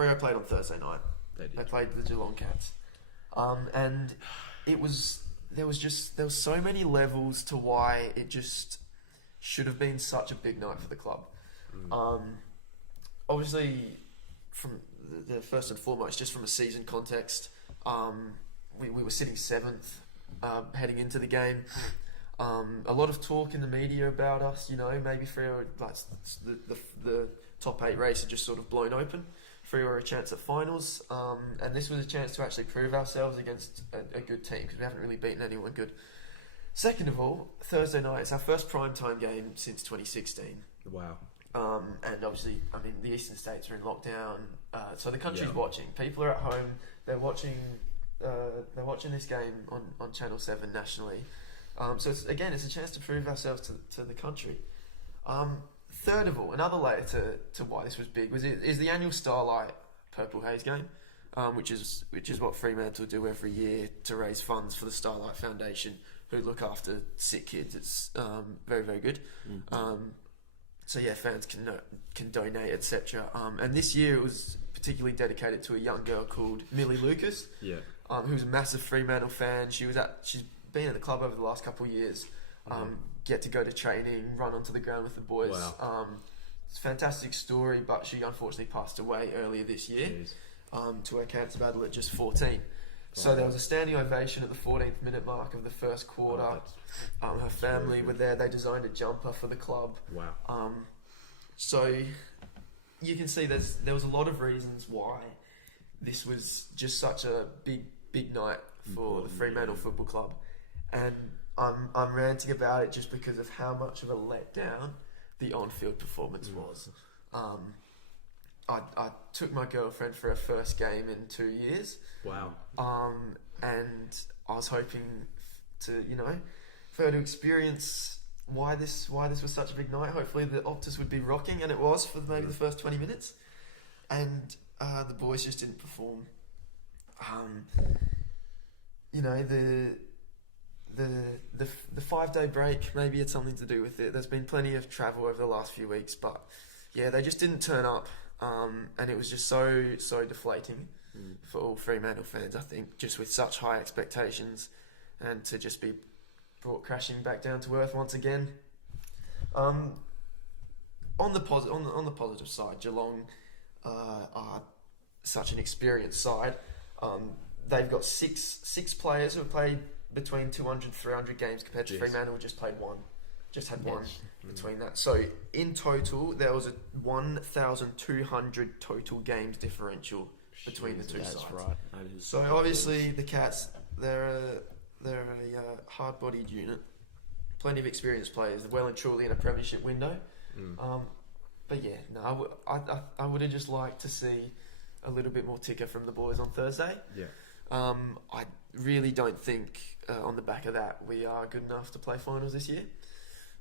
Freo played on Thursday night. They played the Geelong Cats. And there was so many levels to why it just should have been such a big night for the club. Obviously, from the first and foremost, just from a season context, we were sitting 7th heading into the game. A lot of talk in the media about us, maybe Freo, like the top 8 race had just sort of blown open. Freo were a chance at finals, and this was a chance to actually prove ourselves against a good team, because we haven't really beaten anyone good. Second of all, Thursday night is our first primetime game since 2016. Wow. And obviously, the eastern states are in lockdown, so the country's watching. People are at home. They're watching this game on Channel 7 nationally. So it's a chance to prove ourselves to the country. Third of all, another layer to why this was big is the annual Starlight Purple Haze game, which is what Fremantle do every year to raise funds for the Starlight Foundation, who look after sick kids. It's very, very good. So fans can donate, etc. And this year it was particularly dedicated to a young girl called Millie Lucas, who's a massive Fremantle fan. She's been at the club over the last couple of years. Get to go to training, run onto the ground with the boys. Wow. It's a fantastic story, but she unfortunately passed away earlier this year to her cancer battle at just 14. So there was a standing ovation at the 14th minute mark of the first quarter. Her family were there. They designed a jumper for the club. Wow. So you can see there was a lot of reasons why this was just such a big night for the Fremantle Football Club. And I'm ranting about it just because of how much of a letdown the on-field performance was. I took my girlfriend for her first game in 2 years. Wow. And I was hoping to, for her to experience why this was such a big night. Hopefully the Optus would be rocking, and it was for maybe the first 20 minutes. And the boys just didn't perform. The 5-day break, maybe had something to do with it. There's been plenty of travel over the last few weeks, but they just didn't turn up, and it was just so deflating for all Fremantle fans, I think, just with such high expectations, and to just be brought crashing back down to earth once again. On the positive side, Geelong are such an experienced side. They've got six players who have played between 200 and 300 games compared to Fremantle, who just had one between that. So in total, there was a 1,200 total games differential between the two sides. Right. So obviously the Cats, they're a hard-bodied unit, plenty of experienced players, well and truly in a premiership window. But I would have just liked to see a little bit more ticker from the boys on Thursday. I really don't think on the back of that we are good enough to play finals this year,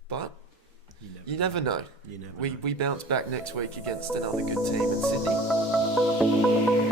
but you never know. We bounce back next week against another good team in Sydney.